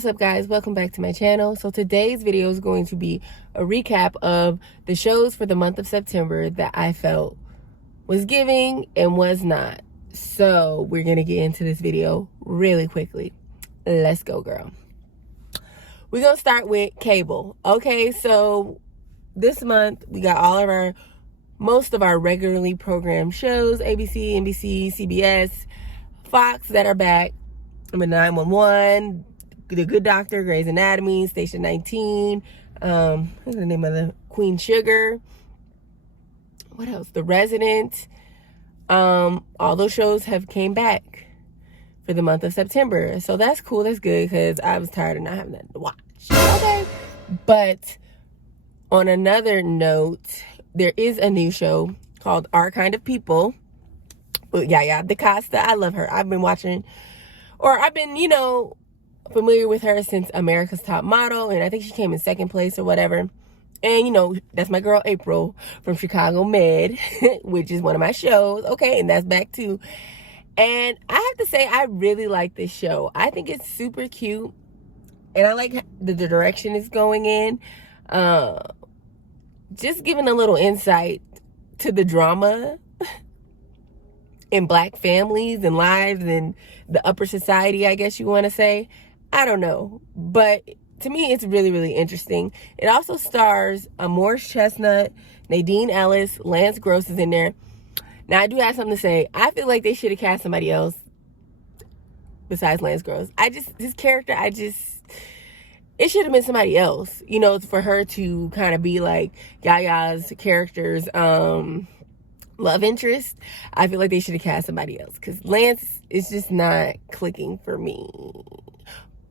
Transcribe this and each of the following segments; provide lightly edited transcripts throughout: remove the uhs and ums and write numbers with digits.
What's up, guys? Welcome back to my channel. So today's video is going to be a recap of the shows for the month of September that I felt was giving and was not. So we're gonna get into this video really quickly. Let's go, girl. We're gonna start with cable. Okay, so this month we got most of our regularly programmed shows: ABC, NBC, CBS, Fox, that are back. With 911, The Good Doctor, Grey's Anatomy, Station 19, what's the name of the Queen Sugar? What else? The Resident. All those shows have came back for the month of September. So that's cool. That's good, because I was tired of not having that to watch. Okay. But on another note, there is a new show called Our Kind of People. But Yaya DaCosta, I love her. I've been, familiar with her since America's Top Model, and I think she came in second place or whatever. And that's my girl April from Chicago Med, which is one of my shows. Okay, and that's back too. And I have to say, I really like this show. I think it's super cute, and I like the direction it's going in. Just giving a little insight to the drama in Black families and lives and the upper society, I guess you want to say. I don't know, but to me, it's really, really interesting. It also stars Morris Chestnut, Nadine Ellis, Lance Gross is in there. Now, I do have something to say. I feel like they should have cast somebody else besides Lance Gross. This character, it should have been somebody else, for her to kind of be like Yaya's character's love interest. I feel like they should have cast somebody else, because Lance is just not clicking for me.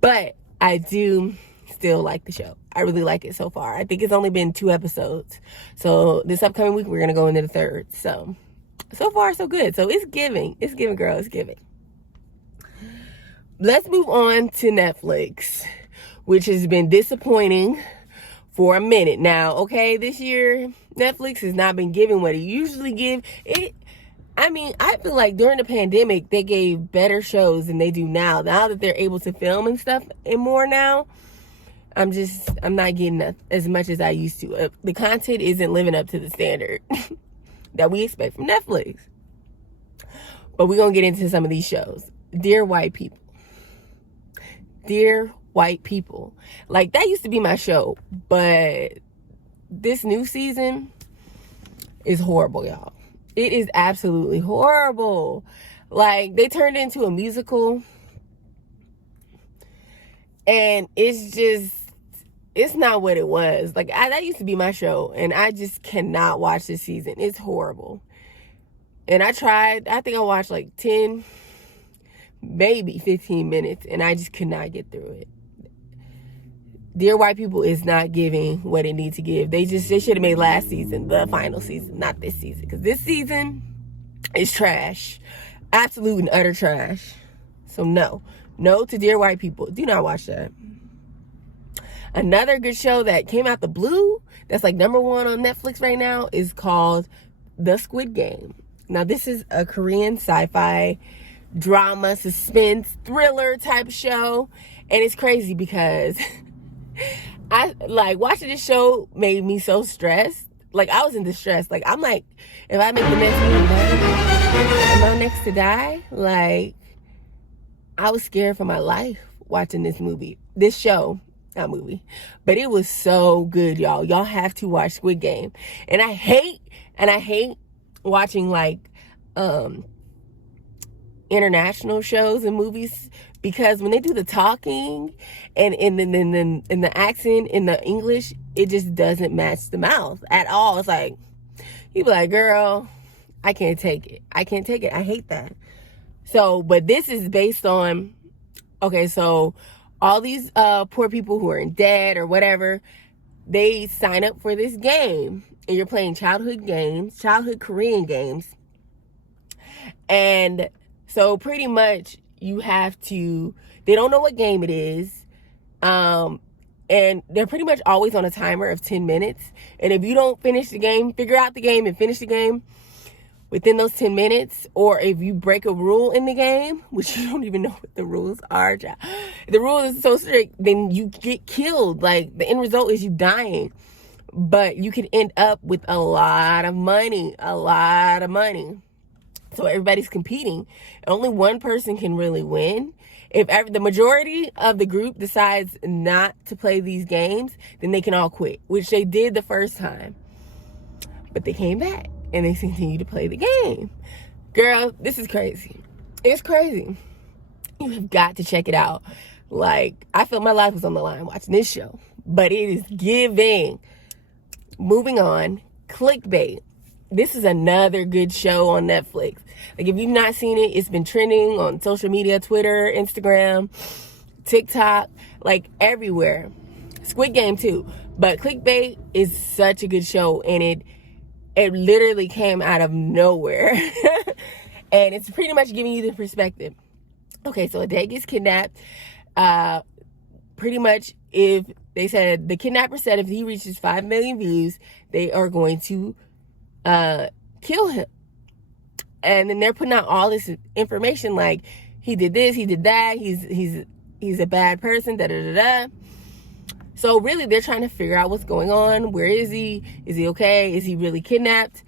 But I do still like the show. I really like it so far. I think it's only been 2 episodes. So this upcoming week, we're going to go into the 3rd. So far, so good. So it's giving. It's giving, girl. It's giving. Let's move on to Netflix, which has been disappointing for a minute now. Okay, this year, Netflix has not been giving what it usually give. I feel like during the pandemic, they gave better shows than they do now. Now that they're able to film and stuff and more now, I'm not getting as much as I used to. The content isn't living up to the standard that we expect from Netflix. But we're going to get into some of these shows. Dear White People. Dear White People. Like, that used to be my show. But this new season is horrible, y'all. It is absolutely horrible. Like, they turned it into a musical. And it's not what it was. Like, that used to be my show. And I just cannot watch this season. It's horrible. And I tried. I think I watched like 10, maybe 15 minutes. And I just could not get through it. Dear White People is not giving what it needs to give. They should have made last season the final season, not this season. Because this season is trash. Absolute and utter trash. So no. No to Dear White People. Do not watch that. Another good show that came out the blue, that's like #1 on Netflix right now, is called The SQUID Game. Now, this is a Korean sci-fi drama, suspense, thriller type show. And it's crazy because watching this show made me so stressed. Like, I was in distress. Like, I'm like, if I make the next movie better, am I next to die? Like, I was scared for my life watching this show, not movie. But it was so good, y'all. Y'all have to watch Squid Game. And I hate watching international shows and movies, because when they do the talking and in the accent in the English, it just doesn't match the mouth at all. It's like, you be like, girl, I can't take it. I hate that. So, but this is based on, okay, so all these poor people who are in debt or whatever, they sign up for this game, and you're playing childhood Korean games. And so pretty much you have to, they don't know what game it is. And they're pretty much always on a timer of 10 minutes. And if you don't finish the game, figure out the game and finish the game, within those 10 minutes, or if you break a rule in the game, which you don't even know what the rules are, the rule is so strict, then you get killed. Like, the end result is you dying. But you can end up with a lot of money. So everybody's competing. Only one person can really win. If the majority of the group decides not to play these games, then they can all quit, which they did the first time. But they came back and they continue to play the game. Girl, this is crazy. It's crazy. You have got to check it out. Like, I felt my life was on the line watching this show, but it is giving. Moving on, Clickbait. This is another good show on Netflix. Like, if you've not seen it, it's been trending on social media, Twitter, Instagram, TikTok, like everywhere. Squid Game too. But Clickbait is such a good show, and it literally came out of nowhere. And it's pretty much giving you the perspective. Okay, so a dad gets kidnapped. Pretty much, if they said, the kidnapper said if he reaches 5 million views, they are going to kill him. And then they're putting out all this information, like, he did this, he did that, he's a bad person, da-da-da-da. So really, they're trying to figure out what's going on. Where is he? Is he okay? Is he really kidnapped?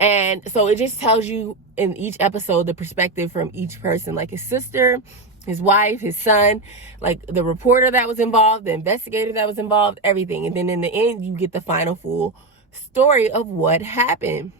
And so it just tells you in each episode the perspective from each person, like his sister, his wife, his son, like the reporter that was involved, the investigator that was involved, everything. And then in the end, you get the final full story of what happened.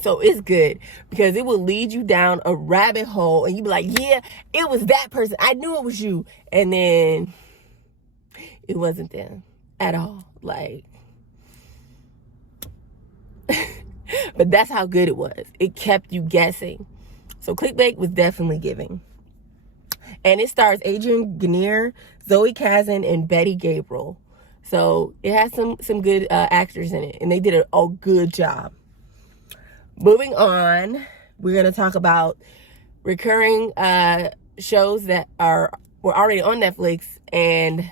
So it's good because it will lead you down a rabbit hole and you be like, yeah, it was that person. I knew it was you. And then it wasn't them at all. Like, but that's how good it was. It kept you guessing. So Clickbait was definitely giving. And it stars Adrian Grenier, Zoe Kazan, and Betty Gabriel. So it has some good actors in it. And they did a good job. Moving on, we're going to talk about recurring shows that were already on Netflix. And,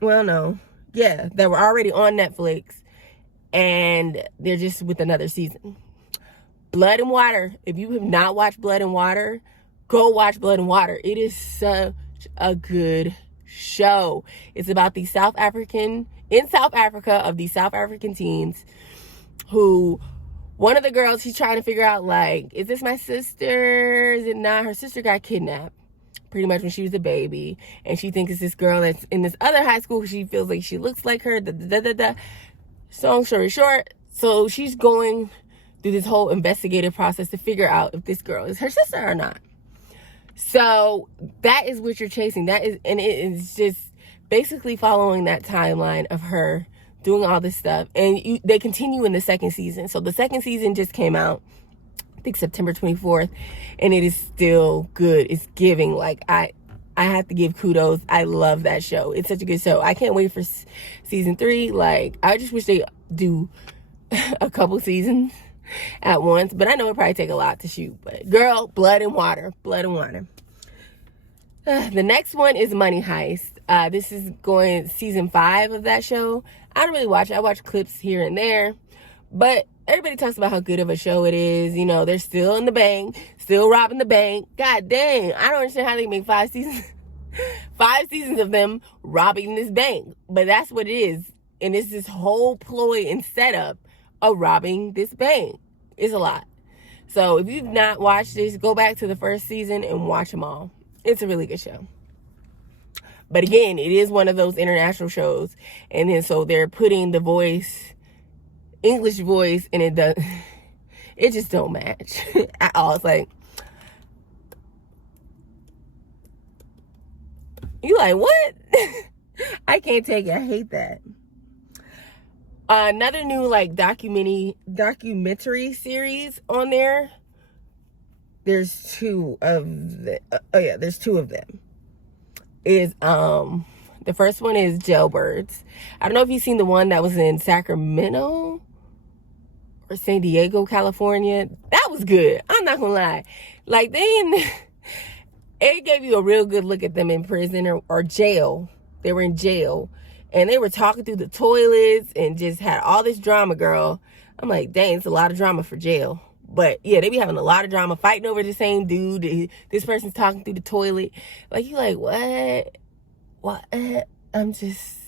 well, no. Yeah, that were already on Netflix. And they're just with another season. Blood and Water. If you have not watched Blood and Water, go watch Blood and Water. It is such a good show. It's about the South African teens who, one of the girls, she's trying to figure out, like, is this my sister? Is it not? Her sister got kidnapped pretty much when she was a baby. And she thinks it's this girl that's in this other high school. She feels like she looks like her. Long story short, so she's going through this whole investigative process to figure out if this girl is her sister or not. So that is what you're chasing. And it is just basically following that timeline of her doing all this stuff. And they continue in the second season. So the second season just came out, I think September 24th, and it is still good. It's giving. Like, I have to give kudos. I love that show. It's such a good show. I can't wait for season 3. Like, I just wish they do a couple seasons at once, but I know it probably take a lot to shoot. But girl, Blood and Water. The next one is Money Heist. This is going season 5 of that show. I don't really watch it. I watch clips here and there, but everybody talks about how good of a show it is. You know, they're still in the bank, still robbing the bank. God dang, I don't understand how they make 5 seasons 5 seasons of them robbing this bank, but that's what it is. And it's this whole ploy and setup of robbing this bank. It's a lot. So if you've not watched this, go back to the first season and watch them all. It's a really good show. But again, it is one of those international shows. And then so they're putting the voice, English voice, and it just don't match at all. It's like, you like, what? I can't take it. I hate that. Another new, like, documentary series on there. There's 2 of them. There's 2 of them. The first one is Jailbirds. I don't know if you've seen the one that was in Sacramento or San Diego, California. That was good. I'm not gonna lie. Like, it gave you a real good look at them in prison or jail. They were in jail. And they were talking through the toilets and just had all this drama, girl. I'm like, dang, it's a lot of drama for jail. But yeah, they be having a lot of drama, fighting over the same dude. This person's talking through the toilet. Like, you like, what? I'm just...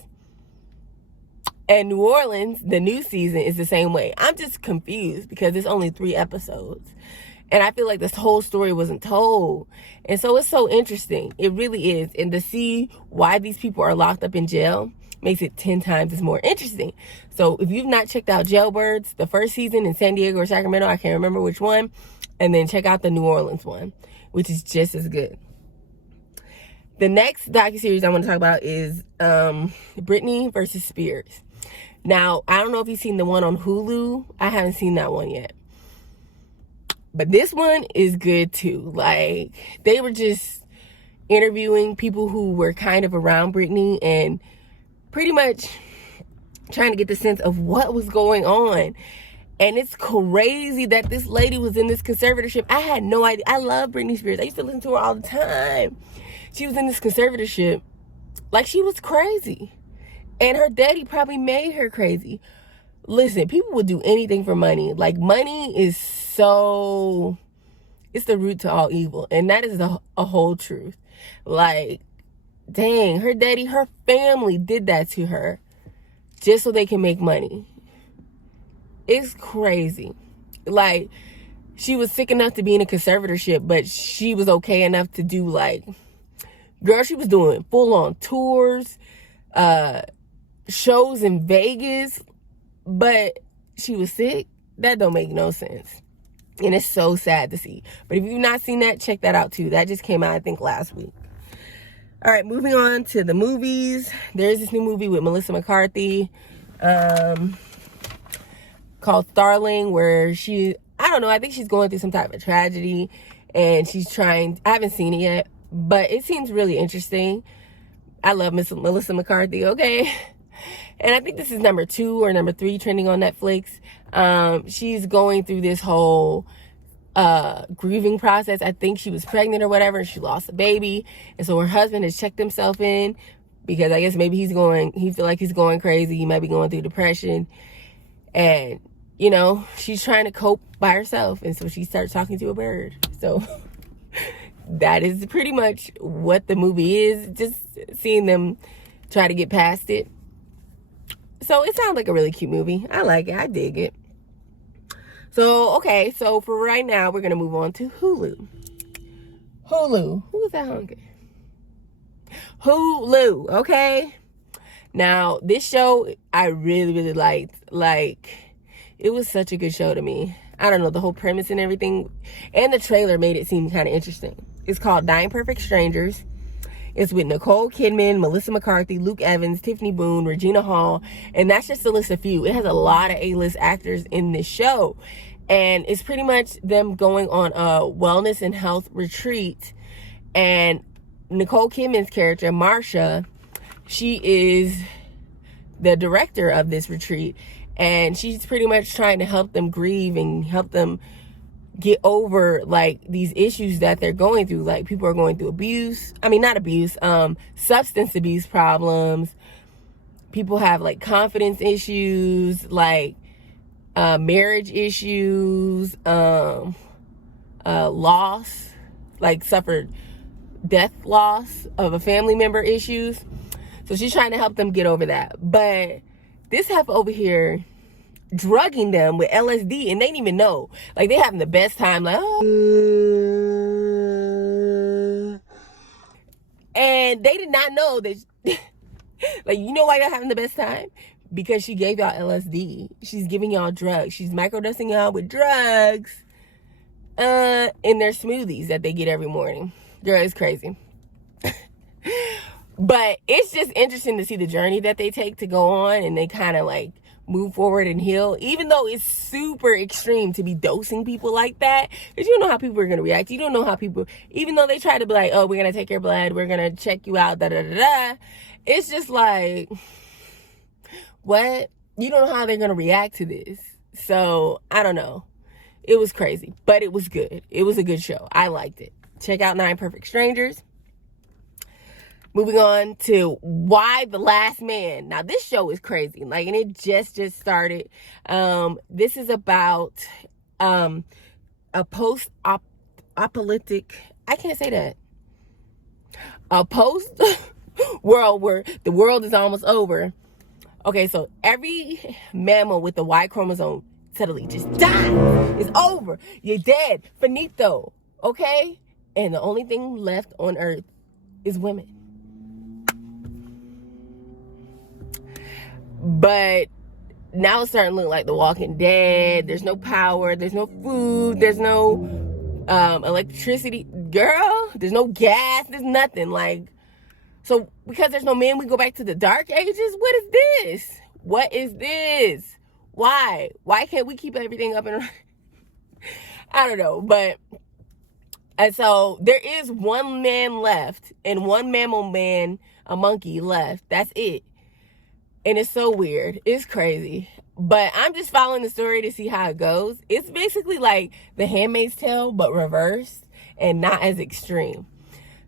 And New Orleans, the new season is the same way. I'm just confused because it's only 3 episodes. And I feel like this whole story wasn't told. And so it's so interesting. It really is. And to see why these people are locked up in jail makes it 10 times as more interesting. So if you've not checked out Jailbirds, the first season in San Diego or Sacramento, I can't remember which one, and then check out the New Orleans one, which is just as good. The next docuseries I want to talk about is Britney versus Spears. Now, I don't know if you've seen the one on Hulu. I haven't seen that one yet. But this one is good too. Like, they were just interviewing people who were kind of around Britney and pretty much trying to get the sense of what was going on. And it's crazy that this lady was in this conservatorship. I had no idea. I love Britney Spears. I used to listen to her all the time. She was in this conservatorship like she was crazy. And her daddy probably made her crazy. Listen, people would do anything for money. Like, money is so... It's the root to all evil. And that is a whole truth. Like, dang, her daddy, her family did that to her just so they can make money. It's crazy. Like, she was sick enough to be in a conservatorship, but she was okay enough to do, like... Girl, she was doing full-on tours, shows in Vegas, but she was sick. That don't make no sense. And it's so sad to see. But if you've not seen that, check that out too. That just came out, I think, last week. All right, moving on to the movies. There's this new movie with Melissa McCarthy called Starling, where she, I don't know, I think she's going through some type of tragedy, and she's trying, I haven't seen it yet, but it seems really interesting. I love Miss Melissa McCarthy, okay? And I think this is number 2 or number 3 trending on Netflix. She's going through this whole grieving process. I think she was pregnant or whatever, and she lost a baby. And so her husband has checked himself in because I guess maybe he feel like he's going crazy. He might be going through depression. And, you know, she's trying to cope by herself. And so she starts talking to a bird. So that is pretty much what the movie is. Just seeing them try to get past it. So it sounds like a really cute movie. I like it. I dig it. So, okay. So for right now, we're going to move on to Hulu. Hulu. Who is that hungry? Hulu. Okay. Now, this show, I really, really liked. Like, it was such a good show to me. I don't know, the whole premise and everything. And the trailer made it seem kind of interesting. It's called 9 Perfect Strangers. It's with Nicole Kidman, Melissa McCarthy, Luke Evans, Tiffany Boone, Regina Hall. And that's just to list a few. It has a lot of A-list actors in this show. And it's pretty much them going on a wellness and health retreat. And Nicole Kidman's character, Marsha, she is the director of this retreat. And she's pretty much trying to help them grieve and help them get over, like, these issues that they're going through. Like, people are going through substance abuse problems. People have, like, confidence issues, like, marriage issues, loss, like, suffered death loss of a family member issues. So she's trying to help them get over that. But this heifer over here drugging them with LSD, and they didn't even know. Like, they having the best time, like, oh. And they did not know that. Like, you know why y'all having the best time? Because she gave y'all LSD. She's giving y'all drugs. She's microdosing y'all with drugs in their smoothies that they get every morning. Girl, it's crazy. But it's just interesting to see the journey that they take to go on, and they kind of, like, move forward and heal, even though it's super extreme to be dosing people like that, because you don't know how people are going to react. You don't know how people, even though they try to be like, oh, we're going to take your blood, we're going to check you out, da-da-da-da, it's just like, what? You don't know how they're going to react to this. So, I don't know. It was crazy, but it was good. It was a good show. I liked it. Check out 9 Perfect Strangers. moving on to Why the Last Man. Now, this show is crazy. Like, and it just started. This is about a post-apocalyptic, I can't say that. A post-world where the world is almost over. Okay, so every mammal with the Y chromosome suddenly just dies. It's over. You're dead. Finito. Okay? And the only thing left on Earth is women. But now it's starting to look like The Walking Dead. There's no power. There's no food. There's no electricity. Girl, there's no gas. There's nothing. Like, so because there's no men, we go back to the dark ages? What is this? What is this? Why? Why can't we keep everything up and running? I don't know. But, and so there is one man left and one mammal man, a monkey left. That's it. And it's so weird. It's crazy. But I'm just following the story to see how it goes. It's basically like The Handmaid's Tale, but reversed and not as extreme.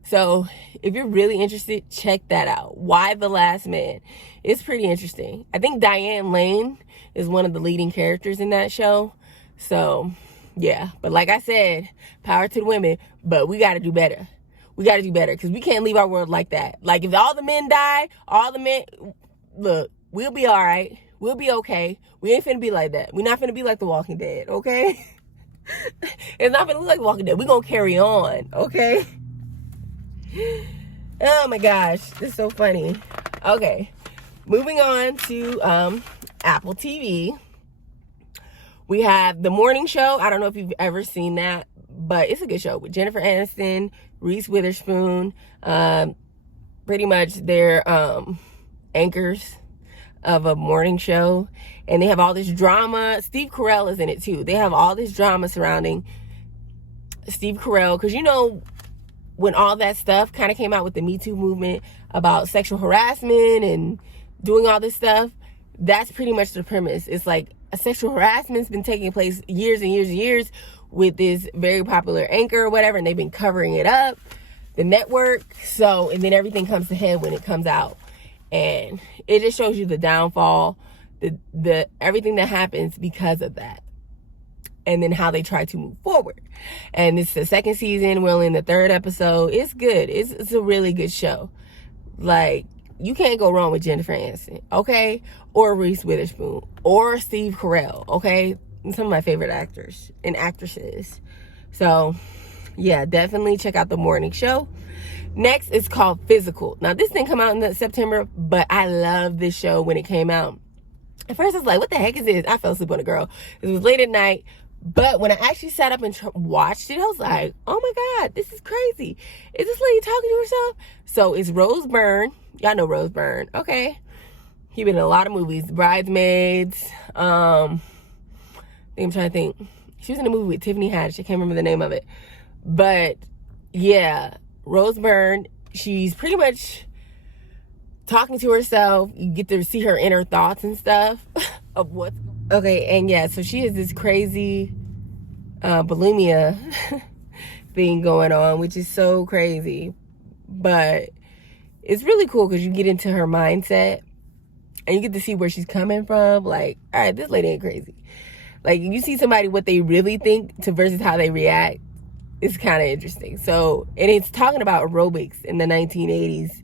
So if you're really interested, check that out. Why the Last Man? It's pretty interesting. I think LIANE is one of the leading characters in that show. So, yeah. But like I said, power to the women. But we got to do better. We got to do better because we can't leave our world like that. Like, if all the men die, all the men... Look, we'll be all right. We'll be okay. We ain't finna be like that. We're not finna be like The Walking Dead, okay? It's not finna look like The Walking Dead. We're gonna carry on, okay? Oh my gosh, this is so funny. Okay, moving on to Apple TV. We have The Morning Show. I don't know if you've ever seen that, but it's a good show with Jenniferaniston, Reese Witherspoon. Pretty much they're anchors of a morning show, and they have all this drama. Steve Carell is in it too. They have all this drama surrounding Steve Carell, because you know, when all that stuff kind of came out with the Me Too movement about sexual harassment and doing all this stuff, that's pretty much the premise. It's like a sexual harassment's been taking place years and years and years with this very popular anchor or whatever, and they've been covering it up, the network. So, and then everything comes to head when it comes out. And it just shows you the downfall, the everything that happens because of that. And then how they try to move forward. And it's the second season. We're only in the third episode. It's good. It's a really good show. Like, you can't go wrong with Jenniferaniston, okay? Or Reese Witherspoon. Or Steve Carell, okay? Some of my favorite actors and actresses. So, yeah, definitely check out The Morning Show. Next, it's called Physical. Now, this didn't come out in September, but I love this show when it came out. At first, I was like, what the heck is this? I fell asleep on a girl. It was late at night. But when I actually sat up and watched it, I was like, oh my God, this is crazy. Is this lady talking to herself? So it's Rose Byrne. Y'all know Rose Byrne. Okay. He been in a lot of movies. Bridesmaids. I'm trying to think. She was in a movie with Tiffany Haddish. I can't remember the name of it. But, yeah. Rose Byrne, she's pretty much talking to herself. You get to see her inner thoughts and stuff of what's going on. Okay, and yeah, so she has this crazy bulimia thing going on, which is so crazy. But it's really cool because you get into her mindset and you get to see where she's coming from. Like, all right, this lady ain't crazy. Like, you see somebody what they really think to versus how they react. It's kind of interesting. So, and it's talking about aerobics in the 1980s.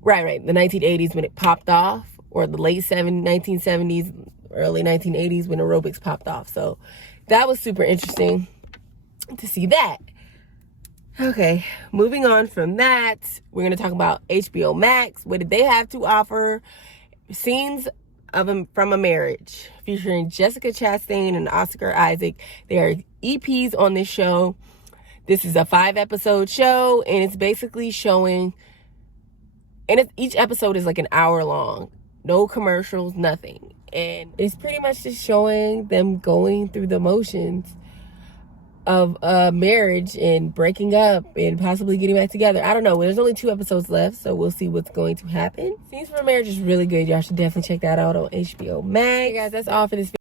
Right. The 1980s when it popped off, or the late 1970s, early 1980s when aerobics popped off. So, that was super interesting to see that. Okay, moving on from that, we're going to talk about HBO Max. What did they have to offer? Scenes from a Marriage, featuring Jessica Chastain and Oscar Isaac. They are EPs on this show. This is a 5-episode show, and it's basically showing, and each episode is like an hour long. No commercials, nothing. And it's pretty much just showing them going through the motions of a marriage and breaking up and possibly getting back together. I don't know. There's only 2 episodes left, so we'll see what's going to happen. Scenes from a Marriage is really good. Y'all should definitely check that out on HBO Max. Hey guys, that's all for this video.